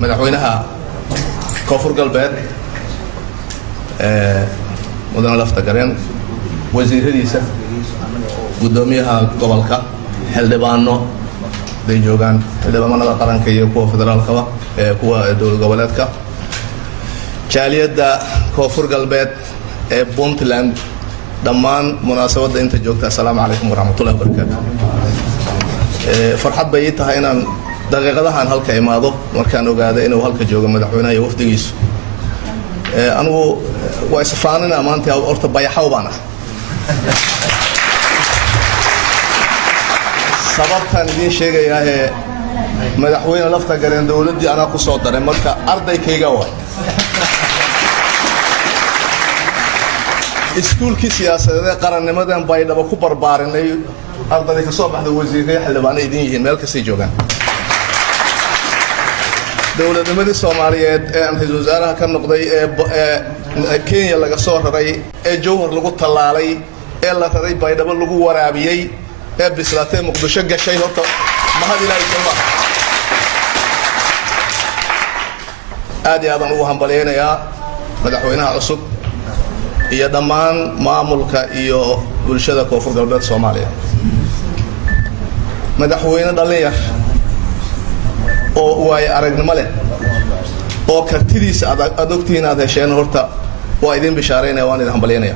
Madaxweynaha Koonfur Galbeed mudane lafta gareen wasiiradiisa gudoomiyaha gobolka xildhibaano ay joogaan xildhibaanada qaranka iyo kuwa federaalka kuwa dowlad goboleedka Jaaliyadda Koonfur Galbeed ee Puntland dhammaan munaasabada inta joogta assalaamu calaykum waraxmatullaahi wabarakaatuh farxad bay tahay inaan daqiiqadahan halka imaado markaan ogaado inuu halka joogo madaxweynaha iyo wafdigiisu anigu waa isfaanina maanta horta bayaxaw baan sababtan idin sheegayaa madaxweyne lafta gareen dawladii ana ku soo daray marka ardaykayga waa iskuulkii siyaasadeed qarannimadan baydhabo ku barbaarinay ardayda ka soo baxday wasiirka xildhibaanada idin yihiin meel kasta joogaan dawladnimadii Soomaaliyeed ee ra'iisul wasaaraha ka noqday ee Kenya laga soo raray ee Jowhar lagu talaalay ee la raray baydhabo lagu waraabiyay ee bislaatay Muqdisho gashay horta mahad Ilaahay sabab aad iyo aad ugu hambalyeynaya madaxweynaha cusub iyo dhammaan maamulka iyo bulshada Koonfur Galbeed Soomaaliya madaxweyne dhalinyar oo way aragnimo leh oo kartidiisa aad ogtiin aad hesheen horta waa idin bishaareynaa waan idin hambalyeynaya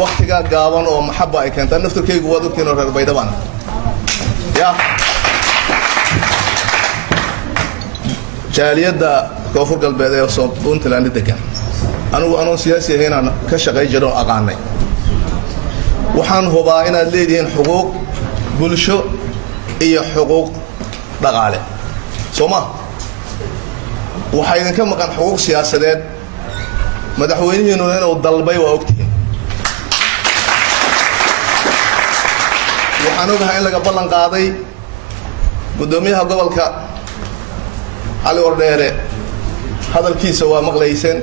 waqtiga gaaban oo maxaba ay keentay naftirkaygu waad ogtiin oo reer Baydhabo ya Jaaliyadda Koonfur Galbeed ee Puntland degan anigu siyaasi ahayn ka shaqay jiro aqaanay waxaan hubaa inaad leedihiin xuquuq bulsho iyo xuquuq dhaqaale Soomaa waxa idinka maqan xuquuq siyaasadeed madaxweynuhu inuu dalbay waa ogtiin waxaan ogahay in laga ballan qaaday gudoomiyaha gobolka Ali Ordheere hadalkiisa waa maqlaysan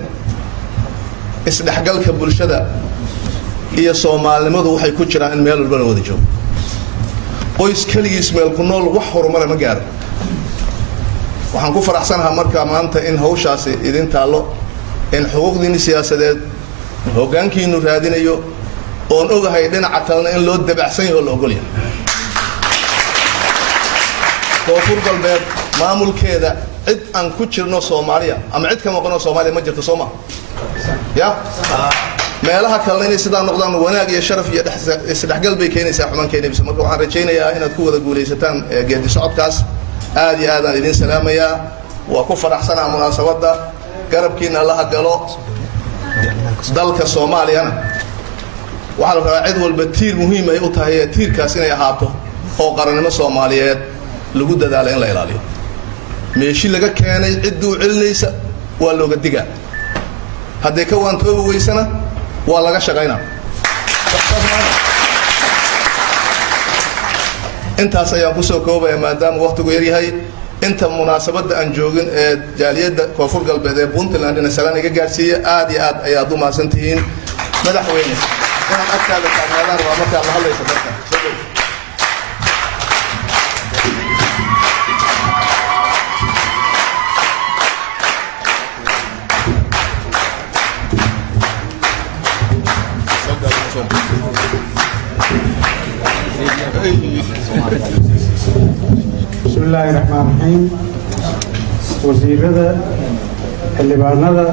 isdhexgalka bulshada iyo Soomaalinimadu waxay ku jiraan in meel walba wada joogo qoys kaligiis meel ku nool wax horumar ma gaaro waxaan ku faraxsanahay marka maanta in hawshaasi idin taalo in xuquuqdiina siyaasadeed hoggaankiinu raadinayo oo ogahay dhinaca kalena in loo dabacsan yahay oo la ogol yahay Koonfur Galbeed maamulkeeda cid aan ku jirno Soomaaliya ama cid ka maqano Soomaaliya ma jirto Soomaa ya meelaha kale inay sidaan noqdaan wanaag iyo sharaf iyo isdhexgal bay keenaysaa xumaan keenaysa marka waxaan rajaynayaa inaad ku wada guuleysataan geedi socodkaas aad iyo aad aan idin salaamayaa waa ku faraxsanahay munaasabada garabkiina la galo dalka Soomaaliyana waxa la rabaa cid walba tiir muhiim ay u tahay tiirkaas inay ahaato oo qarannimo Soomaaliyeed lagu dadaalo in la ilaaliyo meeshii laga keenay cid uu celinaysa waa looga digaa haddii ka waantooba weysana waa laga shaqeynaa intaas ayaan ku soo koobaya maadaama waqtigu yar yahay inta munaasabada aan joogin ee Jaaliyadda Koonfur Galbeed ee Puntland in salaan iga gaarsiiyay aad iyo aad ayaad u mahadsantihiin madaxweyne inaan agtaada taageeraan waa markaa la hadlayso dadka بسم الله الرحمن الرحيم وزيرada xildhibaanada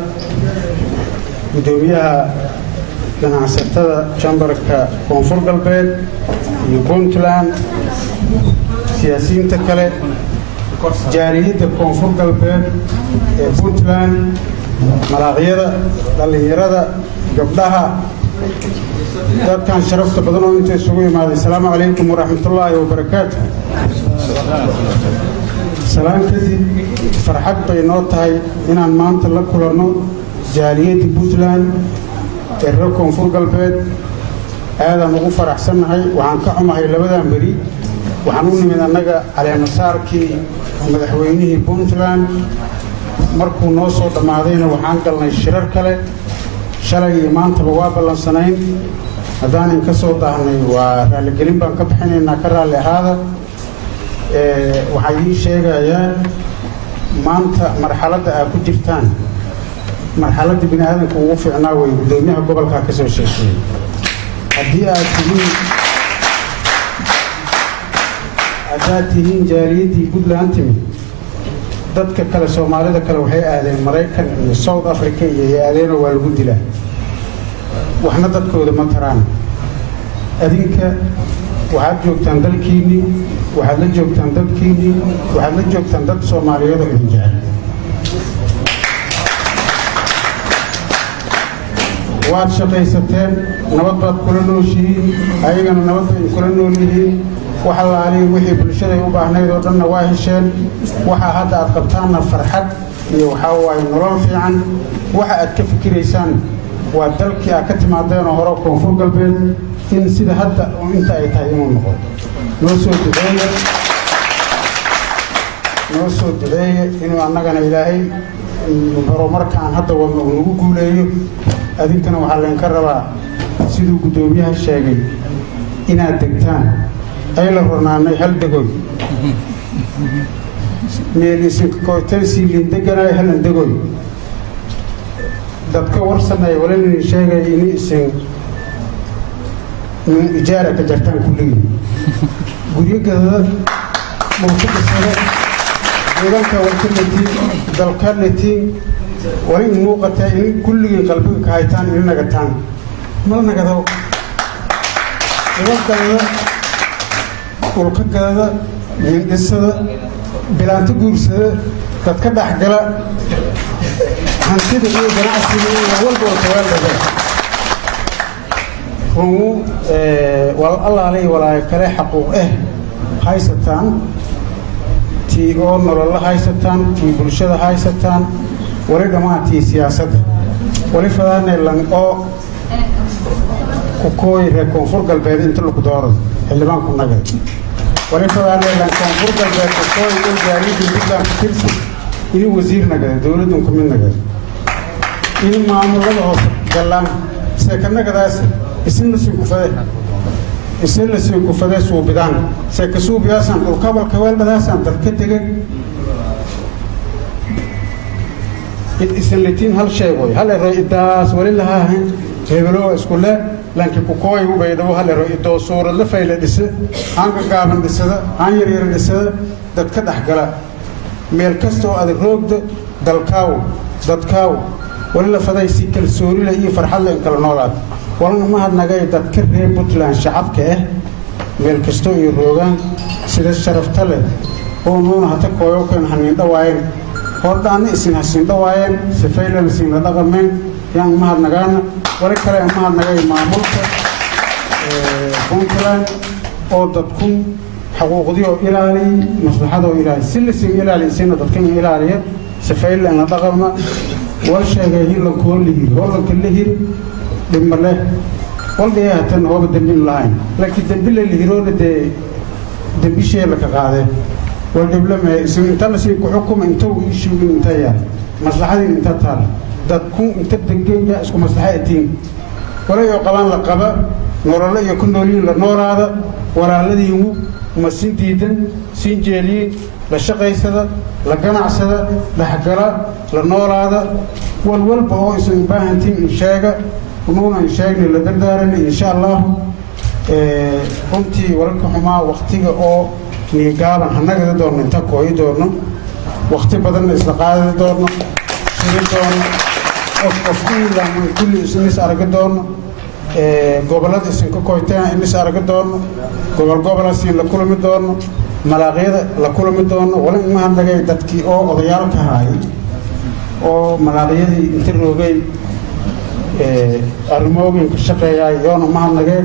gudoomiyaha ganacsatada chamberka Koonfur Galbeed iyo Puntland siyaasiyiinta kale Jaaliyadda Koonfur Galbeed ee Puntland madaxyada dhalinyarada gabdhaha dadkan sharafta badan oo inta isugu yimaaday assalaamu calaykum waraxmatullaahi wabarakaatuh salaam kadib farxad bay noo tahay inaan maanta la kulanno Jaaliyadda Puntland ee reer Koonfur Galbeed aadaan ugu faraxsanahay waxaan ka xumahay labadan bari waxaan u nimid annaga caleemasaarkii madaxweynihii Puntland markuu noo soo dhamaadayna waxaan galnay shirar kale shalay iyo maantaba waa ballansanayn haddaan in ka soo daahnay waa raaligelin baan ka bixinaynaa ka raalli ahaada waxay ii sheegayaan maanta marxaladda aad ku jirtaan marxaladda bini aadanka ugu fiicnaa way gudoomiyaha gobolka ka soo sheekeeyay haddii aad tihiin jaaliyaddii Puntland timi dadka kale Soomaalida kale waxay aadeen Mareykan iyo South Africa iyo aadeenoo waa lagu dilaa waxna dadkooda ma taraan adinka waxaad joogtaan dalkiinni waxaad la joogtaan dadkiinni waxaad la joogtaan dad Soomaaliyeed oo idin jecel waad shaqaysateen nabad baad kula nooshihiin ayagana nabad bay kula nool yihiin waxa la alay wixii bulshada u baahnayd oo dhanna waa hesheen waxa hadda aad qabtaana farxad iyo waxa waay nolol fiican waxa aad ka fikiraysaan waa dalkii aad ka timaadeen oo hore Koonfur Galbeed in sida hadda inta ay tahay inuu noqdo noo soo duceeye inuu annagana ilaahay horumarkaan hadda wadno ugu guuleeyo adinkana waxaa leen ka rabaa siduu gudoomiyaha sheegay inaad degtaan ay la hornaanay hal degoy meelisin kooytansi lindeganay hal degoy dadka warsanay walaalin sheegay in isin من إجارة كجرتان كلين قرية كذا موجودة سنة جيرانك والكلتين دالكالتين ولين موقتين كل قلبك كايتان إلنا قتان ما لنا كذا جيرانك كذا ولك كذا من السنة بلان تقول سنة تتكبر حقلا هنسيد إيه جناح سنين أول بوتوال هذا والله عليه ولا كله حقوق هاي ستان تي أون الله هاي ستان تي برشة هاي ستان ولا جماعة تي سياسة ولا فلان لان أو كوكوي كونفور قلبيد أنت لو كدار اللي ما كنا قد ولا فلان لان كونفور قلبيد كوكوي يقول جاري بيطلع كتير إني وزير نقد دولة دونكم من نقد إني معامل الله كلام سكننا كذا إسنا سيكون كفدة سو بدان سكسو بياسان القبل كوال بداسان تركتك إسنلتين هل شيء وي هل الرئيس داس ولا ها هيبلو اسكولا لكن كوكوي وبيدو هل الرئيس دو صور اللي فايلة دس عنك قابن دس عن يرير دس دتك دحقلا ميل كستو أذ روج دالكاو ولا فداي سيكل سوري لأي فرحة لإنك النورات والله ما هاد نجاي تذكرني بطلان شعب كه ميل كستو يروجان سيد الشرف تله هو نون هتك ويوكن حنين دواين هرداني إسنا سين دواين سفيلة سين لدغمين يعني ما هاد نجانا ولا كلام ما هاد نجاي معمولك بونكلان أو تكون حقوق ديو إلالي مصلحته إلالي سلسين إلالي سين تكون إلالي سفيلة لدغمة والشيء جاي لكل ليه ولا كل ليه لما له والله يا تن هو بدمين لاين لكن دمبل اللي يرون ده دمبيشة لك قاعدة والدبل ما يسوي انت لسه كحكم انتو يشوف انت يا مصلحة انت تال ده تكون انت تدقين جا اسكو مصلحتين ولا يقلان لقبة نور الله يكون نورين للنور هذا ولا الذي يمو مسين تيدن سين جالي للشقة يسدا لجنع سدا لحجرة للنور هذا والولب هو يسوي باهنتين إنشاء ونونا إنشاء للدردارن إن شاء الله قمتي ولكم حما وقتي أو نيجابا هنقدر دورنا نتكوي دورنا وقتي بدل إسقاط دورنا شريط دورنا أفضل لما كل إنسان أرجع دورنا قبلات إنسان كويتين إنسان أرجع دورنا قبلات إنسان لكل من دورنا ملاقية لكل من دورنا ولا ما هنلاقي دتكي أو غيارك هاي أو ملاقية إنترنوجي أرموجين كشقة يوم ما هنلاقي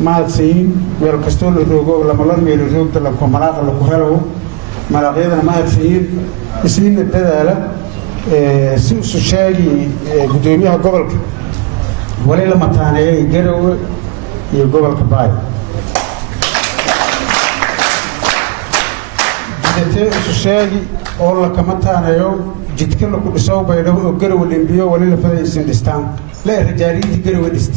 ما هتسين بالكستول الروجو لما لون ميل الروج تلا كملاق لكهرو ملاقية ما هتسين سنين الدلالة سوشيالي قدوميها قبل ولا لما تاني جرو يقبل كباي جدته سوشيالي أول كم تاني يوم جدك لو كل سو بيدو جرو الإنبياء ولا لفظ إسندستان لا رجالي جرو الإست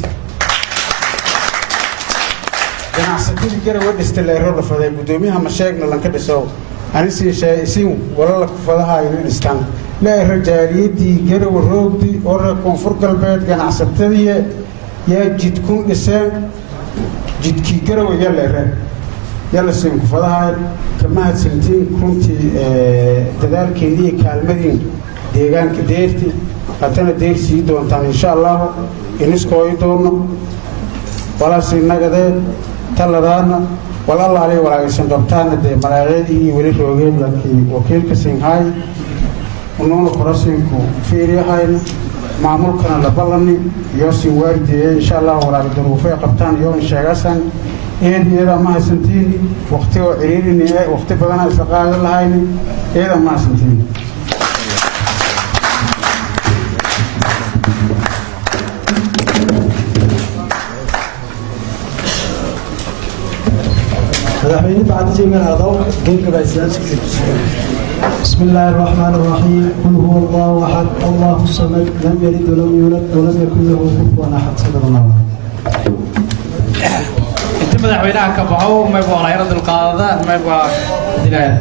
ganacsatada Garoowe dhistaleero la faday gudoomiyaha ma sheegna lan ka dhiso anisi sheeysin wala la fadaha inay dhistaan la rajaaliyadii Garoowe roogdi oo Koonfur Galbeed ganacsatadii yaa jidkun dhiseen jidkii Garoowe yalla siin ku fadaha kama hadsantiin runtii dadaalkeedii kaalmadii deegaanka deerti hatana deersii doontaan insha Allah iniskooy doono wala siinagade taladaana wala Allah alayhi wala aysan qabtaan de malaa'ikadii wali roogeen laakiin wakiilka Singhay unoona qorashinku fiiriyahayna maamulkana la balani iyo si waardiye insha Allah wala duruufay qabtaan iyo sheegasan iyada ma haysantiin waqti oo ciriirinaya waqti badan ay shaqaale lahayn iyada ma haysantiin مدحويني بعد جميع هذا قلق بأساس بسم الله الرحمن الرحيم قل هو الله أحد الله الصمد لم يلد ولم يولد ولم يكن له كفوا أحد صدق الله انت مدحوينها كبعو ما يبغى على يرد القاضي ما يبغى دلال